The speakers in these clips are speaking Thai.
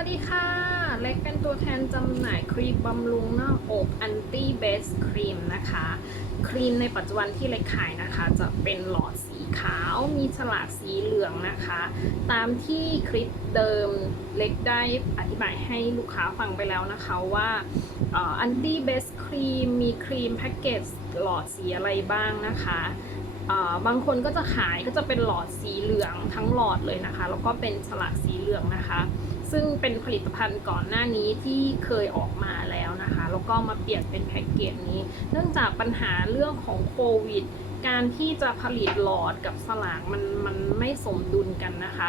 วัสดีค่ะ เล็กเป็นตัวแทนจำหน่ายครีมบำรุงหน้าอกอันตี้เบสครีมนะคะ ครีมในปัจจุบันที่เล็กขายนะคะ จะเป็นหลอดสีขาวมีฉลากสีเหลืองนะคะ ตามที่คลิปเดิมเล็กได้อธิบายให้ลูกค้าฟังไปแล้วนะคะว่าอันตี้เบสครีมมีครีมแพ็กเกจหลอดสีอะไรบ้างนะคะบางคนก็จะขายก็จะเป็นหลอดสีเหลืองทั้งหลอดเลยนะคะ แล้วก็เป็นฉลากสีเหลืองนะคะ ซึ่งเป็นผลิตภัณฑ์ก่อนหน้านี้ที่เคยออกมาแล้วนะคะ แล้วก็มาเปลี่ยนเป็นแพ็กเกจนี้ เนื่องจากปัญหาเรื่องของโควิด การที่จะผลิตหลอดกับสลากมันมันไม่สมดุลกันนะคะ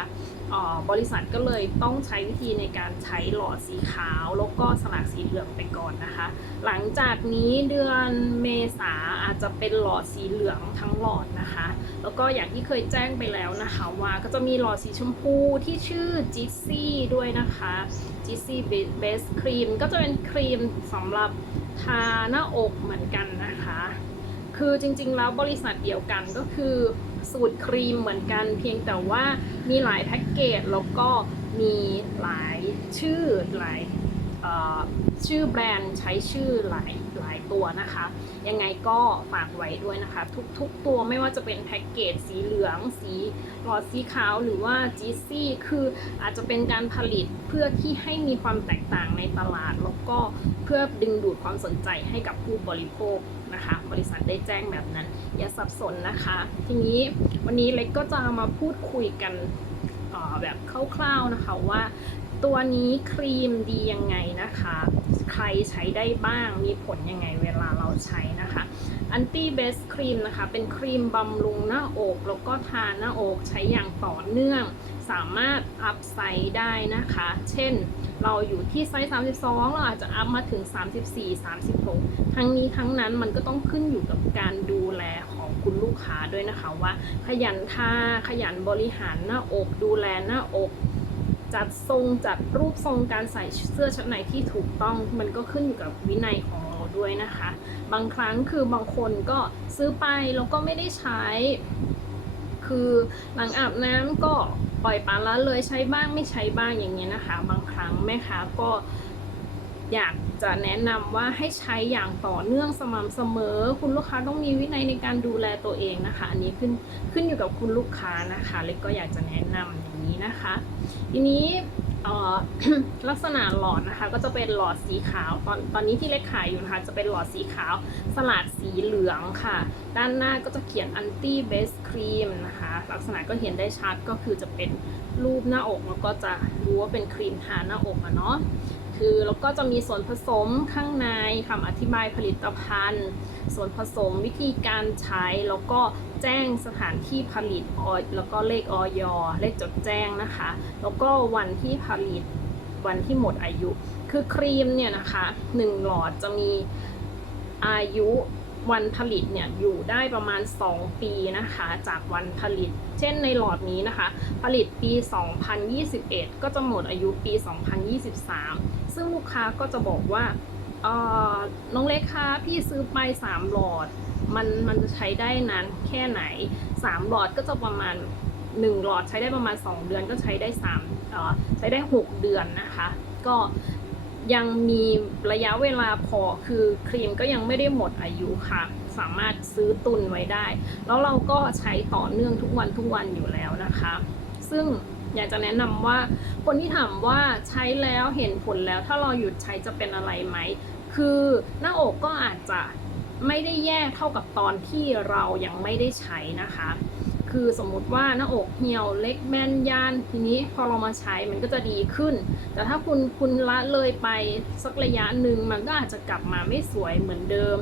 อ่าบริษัทก็เลยต้องใช้วิธีในการใช้หลอดสีขาวแล้วก็สลากสีเหลืองไปก่อนนะคะ หลังจากนี้เดือนเมษาอาจจะเป็นหลอดสีเหลืองทั้งหลอดนะคะ แล้วก็อย่างที่เคยแจ้งไปแล้วนะคะว่าก็จะมีหลอดสีชมพูที่ชื่อจิซซี่ด้วยนะคะจิซี่เบสครีมก็จะเป็นครีมสำหรับทาหน้าอกเหมือนกันนะคะ คือจริงๆแล้วบริษัทเดียวกันก็คือสูตรครีมเหมือนกัน เพียงแต่ว่ามีหลายแพ็กเกจแล้วก็มีหลายชื่อหลายชื่อแบรนด์ใช้ชื่อหลายหลายตัวนะคะ ยังไงก็ฝากไว้ด้วยนะคะ ทุกๆตัวไม่ว่าจะเป็นแพ็กเกจสีเหลือง สีหลอดสีขาวหรือว่าจีซี่คืออาจจะเป็นการผลิตเพื่อที่ให้มีความแตกต่างในตลาด แล้วก็เพื่อดึงดูดความสนใจให้กับผู้บริโภค นะคะ บริษัทได้แจ้งแบบนั้น อย่าสับสนนะคะ ทีนี้วันนี้เล็กก็จะมาพูดคุยกันแบบคร่าวๆนะคะว่าตัวนี้ครีมดียังไงนะคะ ใครใช้ได้บ้าง มีผลยังไงเวลาเราใช้นะคะอันตี้เบสครีมนะคะ เป็นครีมบำรุงหน้าอก แล้วก็ทาหน้าอกใช้อย่างต่อเนื่อง สามารถอัพไซด์ได้นะคะ เช่น เราอยู่ที่ไซส์ 32 เราอาจจะอัพมาถึง 34 36 ทั้งนี้ทั้งนั้นมันก็ต้องขึ้นอยู่กับการดูแลของคุณลูกค้าด้วยนะคะว่า ขยันท่าขยันบริหารหน้าอกดูแลหน้าอกจัดทรงจัดรูปทรงการใส่เสื้อชั้นในที่ถูกต้องมันก็ขึ้นอยู่กับวินัยของเราด้วยนะคะ บางครั้งคือบางคนก็ซื้อไปแล้วก็ไม่ได้ใช้ คือหลังอาบน้ำก็ ปล่อยปลาละเลยใช้บ้างไม่ใช้บ้างอย่างเงี้ยนะคะ บางครั้งแม่ค้าก็อยากจะแนะนำว่าให้ใช้อย่างต่อเนื่องสม่ำเสมอ คุณลูกค้าต้องมีวินัยในการดูแลตัวเองนะคะ อันนี้ขึ้นขึ้นอยู่กับคุณลูกค้านะคะ เล็กก็อยากจะแนะนำอย่างนี้นะคะ ทีนี้ ลักษณะหลอดนะคะก็จะเป็นหลอดสีขาวตอนตอนนี้ที่เล็กขายอยู่นะคะจะเป็นหลอดสีขาวสลัดสีเหลืองค่ะ ด้านหน้าก็จะเขียน anti base cream นะคะ ลักษณะก็เห็นได้ชัดก็คือจะเป็นรูปหน้าอกแล้วก็จะรู้ว่าเป็นครีมทาหน้าอกอะเนาะคือแล้วก็จะมีส่วนผสมข้างในคำอธิบายผลิตภัณฑ์ ส่วนผสมวิธีการใช้แล้วก็แจ้งสถานที่ผลิตออยแล้วก็เลขออยเลขจดแจ้งนะคะ แล้วก็วันที่ผลิตวันที่หมดอายุ คือครีมเนี่ยนะคะหนึ่งหลอดจะมีอายุวันผลิตเนี่ยอยู่ได้ประมาณ 2 ปีนะคะจากวันผลิต เช่นในหลอดนี้นะคะ ผลิตปี 2021 ก็จะหมดอายุปี 2023 ซึ่งลูกค้าก็จะบอกว่า เอ่อน้องเล็กคะพี่ซื้อไป3หลอด มันมันจะใช้ได้นานแค่ไหน3หลอดก็จะประมาณ1หลอดใช้ได้ประมาณ2เดือนก็ใช้ได้3เอ่อใช้ได้6เดือนนะคะ ก็ยังมีระยะเวลาพอคือครีมก็ยังไม่ได้หมดอายุค่ะ สามารถซื้อตุนไว้ได้ แล้วเราก็ใช้ต่อเนื่องทุกวันทุกวันอยู่แล้วนะคะ ซึ่ง อยากจะแนะนำว่า คนที่ถามว่าใช้แล้วเห็นผลแล้ว ถ้าเราหยุดใช้จะเป็นอะไรไหม คือหน้าอกก็อาจจะไม่ได้แย่เท่ากับตอนที่เรายังไม่ได้ใช้นะคะ คือสมมุติว่าหน้าอกเหี่ยวเล็กแบนยานทีนี้พอเรามาใช้มันก็จะดีขึ้น แต่ถ้าคุณคุณละเลยไปสักระยะหนึ่งมันก็อาจจะกลับมาไม่สวยเหมือนเดิม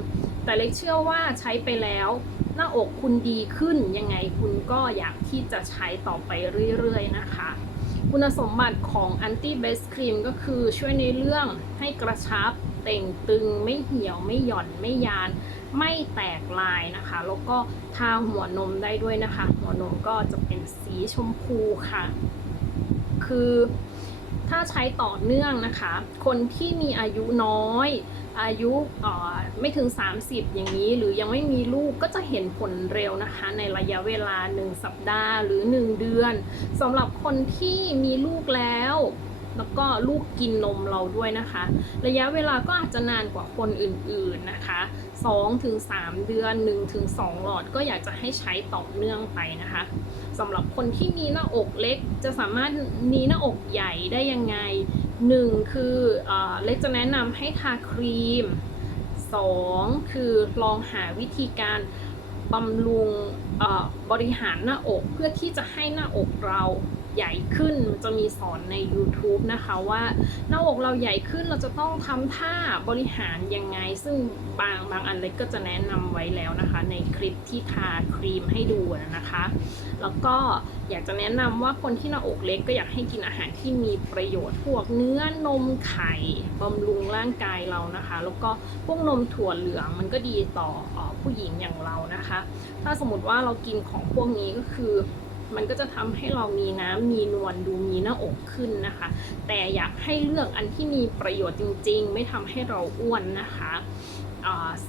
แต่เล็กเชื่อว่าใช้ไปแล้ว หน้าอกคุณดีขึ้นยังไงคุณก็อยากที่จะใช้ต่อไปเรื่อยๆนะคะ คุณสมบัติของ Anti Base Cream ก็คือช่วยในเรื่องให้กระชับเต่งตึงไม่เหี่ยวไม่หย่อนไม่ยาน ไม่แตกลายนะคะ แล้วก็ทาหัวนมได้ด้วยนะคะ หัวนมก็จะเป็นสีชมพูค่ะ คือ ถ้าใช้ต่อเนื่องนะคะ คนที่มีอายุน้อย อายุไม่ถึง 30 อย่างนี้ หรือยังไม่มีลูกก็จะเห็นผลเร็วนะคะ ในระยะเวลา 1 สัปดาห์หรือ 1 เดือนสำหรับคนที่มีลูกแล้ว แล้วก็ลูกกินนมเราด้วยนะคะ ระยะเวลาก็อาจจะนานกว่าคนอื่นๆนะคะ2ถึง3เดือน1ถึง2หลอดก็อยากจะให้ใช้ต่อเนื่องไปนะคะสำหรับคนที่มีหน้าอกเล็กจะสามารถมีหน้าอกใหญ่ได้ยังไง 1 คือเออเล็กจะแนะนำให้ทาครีม 2 คือลองหาวิธีการบำรุงบริหารหน้าอกเพื่อที่จะให้หน้าอกเรา ใหญ่ขึ้นมันจะมีสอนใน YouTube นะคะว่าหน้าอกเราใหญ่ขึ้นเราจะต้องทำท่าบริหารยังไง ซึ่งบางบางอันเล็กก็จะแนะนำไว้แล้วนะคะ ในคลิปที่ทาครีมให้ดูนะคะ แล้วก็อยากจะแนะนำว่าคนที่หน้าอกเล็กก็อยากให้กินอาหารที่มีประโยชน์พวกเนื้อนมไข่บำรุงร่างกายเรานะคะ แล้วก็พวกนมถั่วเหลืองมันก็ดีต่ออผู้หญิงอย่างเรานะคะ ถ้าสมมติว่าเรากินของพวกนี้ก็คือ มันก็จะทำให้เรามีน้ำมีนวลดูมีหน้าอกขึ้นนะคะ แต่อยากให้เลือกอันที่มีประโยชน์จริง ๆ ไม่ทำให้เราอ้วนนะคะ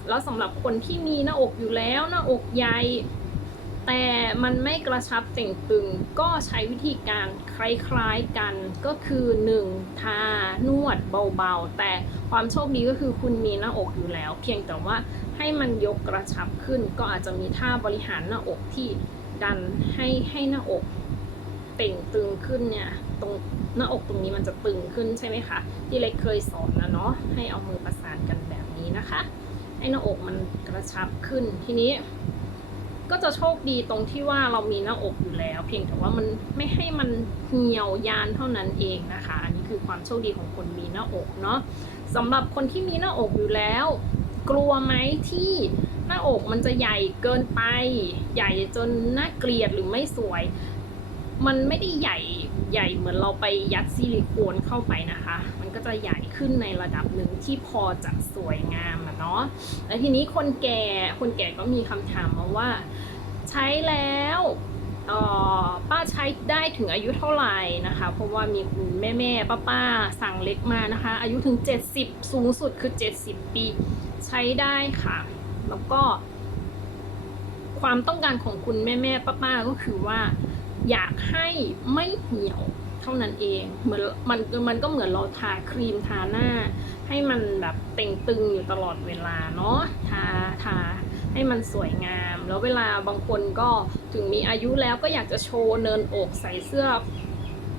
แล้วสำหรับคนที่มีหน้าอกอยู่แล้วหน้าอกใหญ่แต่มันไม่กระชับเต่งตึงก็ใช้วิธีการคล้ายๆกันก็คือ 1. ทานวดเบาๆ แต่ความโชคดีก็คือคุณมีหน้าอกอยู่แล้ว เพียงแต่ว่าให้มันยกกระชับขึ้นก็อาจจะมีท่าบริหารหน้าอกที่ ดันให้ให้หน้าอกเต่งตึงขึ้นเนี่ยตรงหน้าอกตรงนี้มันจะตึงขึ้นใช่ไหมคะที่เล็กเคยสอนนะเนาะให้เอามือประสานกันแบบนี้นะคะ ให้หน้าอกมันกระชับขึ้นทีนี้ ก็จะโชคดีตรงที่ว่าเรามีหน้าอกอยู่แล้ว เพียงแต่ว่ามันไม่ให้มันเหี่ยวยานเท่านั้นเองนะคะอันนี้คือความโชคดีของคนมีหน้าอกเนาะสำหรับคนที่มีหน้าอกอยู่แล้ว กลัวไหมที่ หน้าอกมันจะใหญ่เกินไป ใหญ่จนน่าเกลียดหรือไม่สวย มันไม่ได้ใหญ่ใหญ่เหมือนเราไปยัดซิลิโคนเข้าไปนะคะ มันก็จะใหญ่ขึ้นในระดับหนึ่งที่พอจะสวยงามอะเนาะแล้วทีนี้คนแก่คนแก่ก็มีคำถามมาว่า ใช้แล้วป้าใช้ได้ถึงอายุเท่าไหร่นะคะ เพราะว่ามีคุณแม่แม่ป้าป้าๆสั่งเล็กมานะคะ อายุถึง 70 สูงสุดคือ 70 ปี ใช้ได้ค่ะ แล้วก็ ความต้องการของคุณแม่แม่ป้าป้าๆก็คือว่า อยากให้ไม่เหี่ยวเท่านั้นเอง เหมือนมันมันก็เหมือนเราทาครีมทาหน้า ให้มันแบบเต่งตึงอยู่ตลอดเวลาเนาะทาทาให้มันสวยงาม แล้วเวลาบางคนก็ถึงมีอายุแล้วก็อยากจะโชว์เนินอกใส่เสื้อ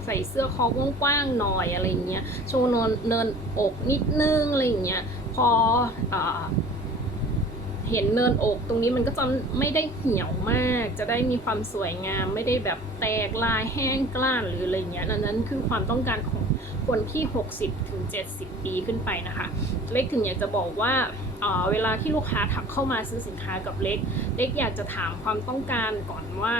ใส่เสื้อคอกว้างๆหน่อยอะไรเงี้ย โชว์เนินเนินอกนิดนึงอะไรเงี้ย พออ เห็นเนินอกตรงนี้มันก็จะไม่ได้เหี่ยวมาก จะได้มีความสวยงาม ไม่ได้แบบแตกลายแห้งกล้านหรืออะไรเงี้ยนั้นนั้นคือความต้องการของคนที่ 60ถึง70 ปีขึ้นไปนะคะ เล็กถึงอยากจะบอกว่าเออเวลาที่ลูกค้าทักเข้ามาซื้อสินค้ากับเล็ก เล็กอยากจะถามความต้องการก่อนว่า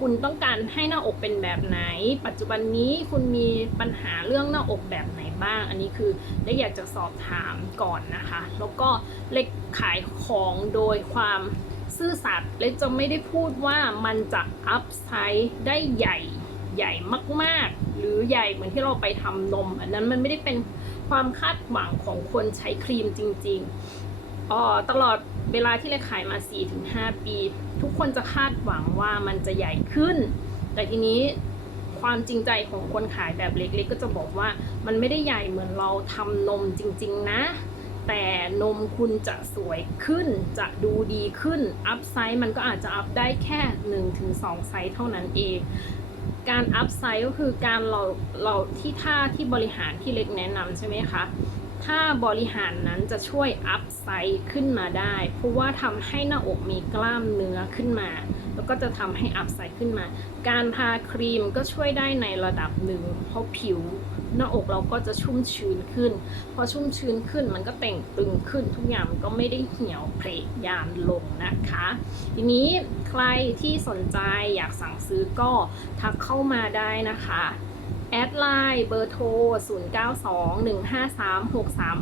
คุณต้องการให้หน้าอกเป็นแบบไหน ปัจจุบันนี้คุณมีปัญหาเรื่องหน้าอกแบบไหน บ้าง อันนี้คือเล็กอยากจะสอบถามก่อนนะคะ แล้วก็เล็กขายของโดยความซื่อสัตย์เล็กจะไม่ได้พูดว่ามันจะอัพไซด์ได้ใหญ่ใหญ่มากๆ หรือใหญ่เหมือนที่เราไปทำนม อันนั้นมันไม่ได้เป็นความคาดหวังของคนใช้ครีมจริงๆออตลอดเวลาที่เล็กขายมา 4-5 ปี ทุกคนจะคาดหวังว่ามันจะใหญ่ขึ้น แต่ทีนี้ ความจริงใจของคนขายแบบเล็กๆก็จะบอกว่ามันไม่ได้ใหญ่เหมือนเราทำนมจริง ๆ นะ แต่นมคุณจะสวยขึ้น จะดูดีขึ้น อัพไซส์มันก็อาจจะอัพได้แค่ 1-2 ไซส์เท่านั้นเองการอัพไซส์ก็คือการเราเราที่ท่าที่บริหารที่เล็กแนะนำใช่ไหมคะ ถ้าบริหารนั้นจะช่วยอัพไซส์ขึ้นมาได้ เพราะว่าทำให้หน้าอกมีกล้ามเนื้อขึ้นมา แล้วก็จะทำให้อัพไซส์ขึ้นมา การทาครีมก็ช่วยได้ในระดับหนึ่ง เพราะผิวหน้าอกเราก็จะชุ่มชื้นขึ้น พอชุ่มชื้นขึ้นมันก็แต่งตึงขึ้นทุกอย่างก็ไม่ได้เหี่ยวเพลยานลงนะคะ ทีนี้ใครที่สนใจอยากสั่งซื้อก็ทักเข้ามาได้นะคะ แอดไลน์เบอร์โทร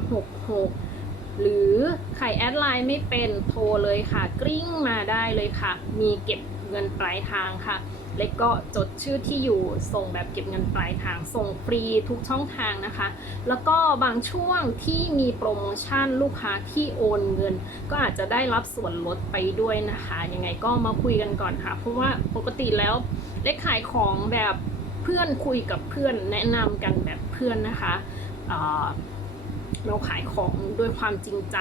0921536366 หรือใครแอดไลน์ไม่เป็นโทรเลยค่ะ กริ้งมาได้เลยค่ะ มีเก็บเงินปลายทางค่ะเล็กก็จดชื่อที่อยู่ส่งแบบเก็บเงินปลายทาง ส่งฟรีทุกช่องทางนะคะ แล้วก็บางช่วงที่มีโปรโมชั่นลูกค้าที่โอนเงิน ก็อาจจะได้รับส่วนลดไปด้วยนะคะ ยังไงก็มาคุยกันก่อนค่ะ เพราะว่าปกติแล้วเล็กขายของแบบ พื่อนคุยกับเพื่อนแนะนำกันแบบเพื่อนนะคะเเราขายของด้วยความจริงใจ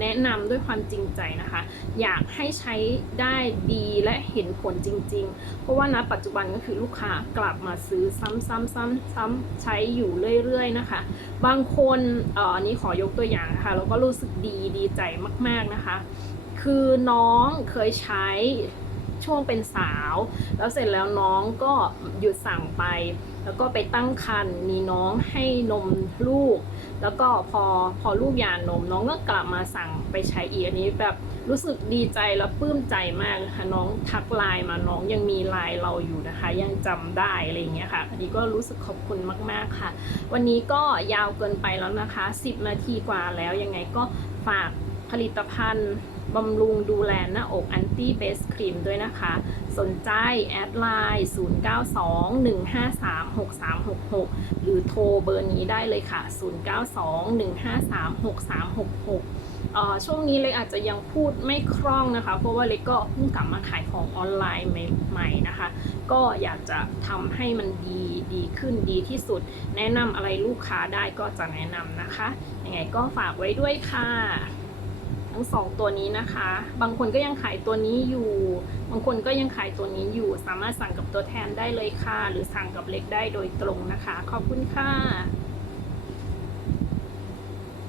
แนะนำด้วยความจริงใจนะคะ อยากให้ใช้ได้ดีและเห็นผลจริง ๆ เพราะว่าณปัจจุบันก็คือลูกค้ากลับมาซื้อซ้ำๆๆซ้ำใช้อยู่เรื่อยๆนะคะ บางคนอันนี้ขอยกตัวอย่างนะคะแล้วก็รู้สึกดีดีใจมากๆนะคะ คือน้องเคยใช้ ช่วงเป็นสาว แล้วเสร็จแล้วน้องก็หยุดสั่งไป แล้วก็ไปตั้งครรภ์มีน้องให้นมลูก แล้วก็พอพอลูกหยานม น้องก็กลับมาสั่งไปใช้อีกอันนี้แบบรู้สึกดีใจแล้วปลื้มใจมากนะคะน้องทักไลน์มาน้องยังมีไลน์เราอยู่นะคะ ยังจำได้อะไรอย่างเงี้ยค่ะอันนี้ก็รู้สึกขอบคุณมากๆค่ะ วันนี้ก็ยาวเกินไปแล้วนะคะ 10 นาทีกว่าแล้วยังไงก็ฝาก ผลิตภัณฑ์บำรุงดูแลหน้าอกอันตี้เบสครีมด้วยนะคะ สนใจแอดไลน์ 0921536366 หรือโทรเบอร์นี้ได้เลยค่ะ 0921536366เอ่อช่วงนี้เล็กอาจจะยังพูดไม่คล่องนะคะ เพราะว่าเล็กก็เพิ่งกลับมาขายของออนไลน์ใหม่ๆนะคะ ก็อยากจะทำให้มันดีดีขึ้นดีที่สุด แนะนำอะไรลูกค้าได้ก็จะแนะนำนะคะยังไงก็ฝากไว้ด้วยค่ะ ทั้งสองตัวนี้นะคะ บางคนก็ยังขายตัวนี้อยู่ บางคนก็ยังขายตัวนี้อยู่ สามารถสั่งกับตัวแทนได้เลยค่ะ หรือสั่งกับเล็กได้โดยตรงนะคะ ขอบคุณค่ะ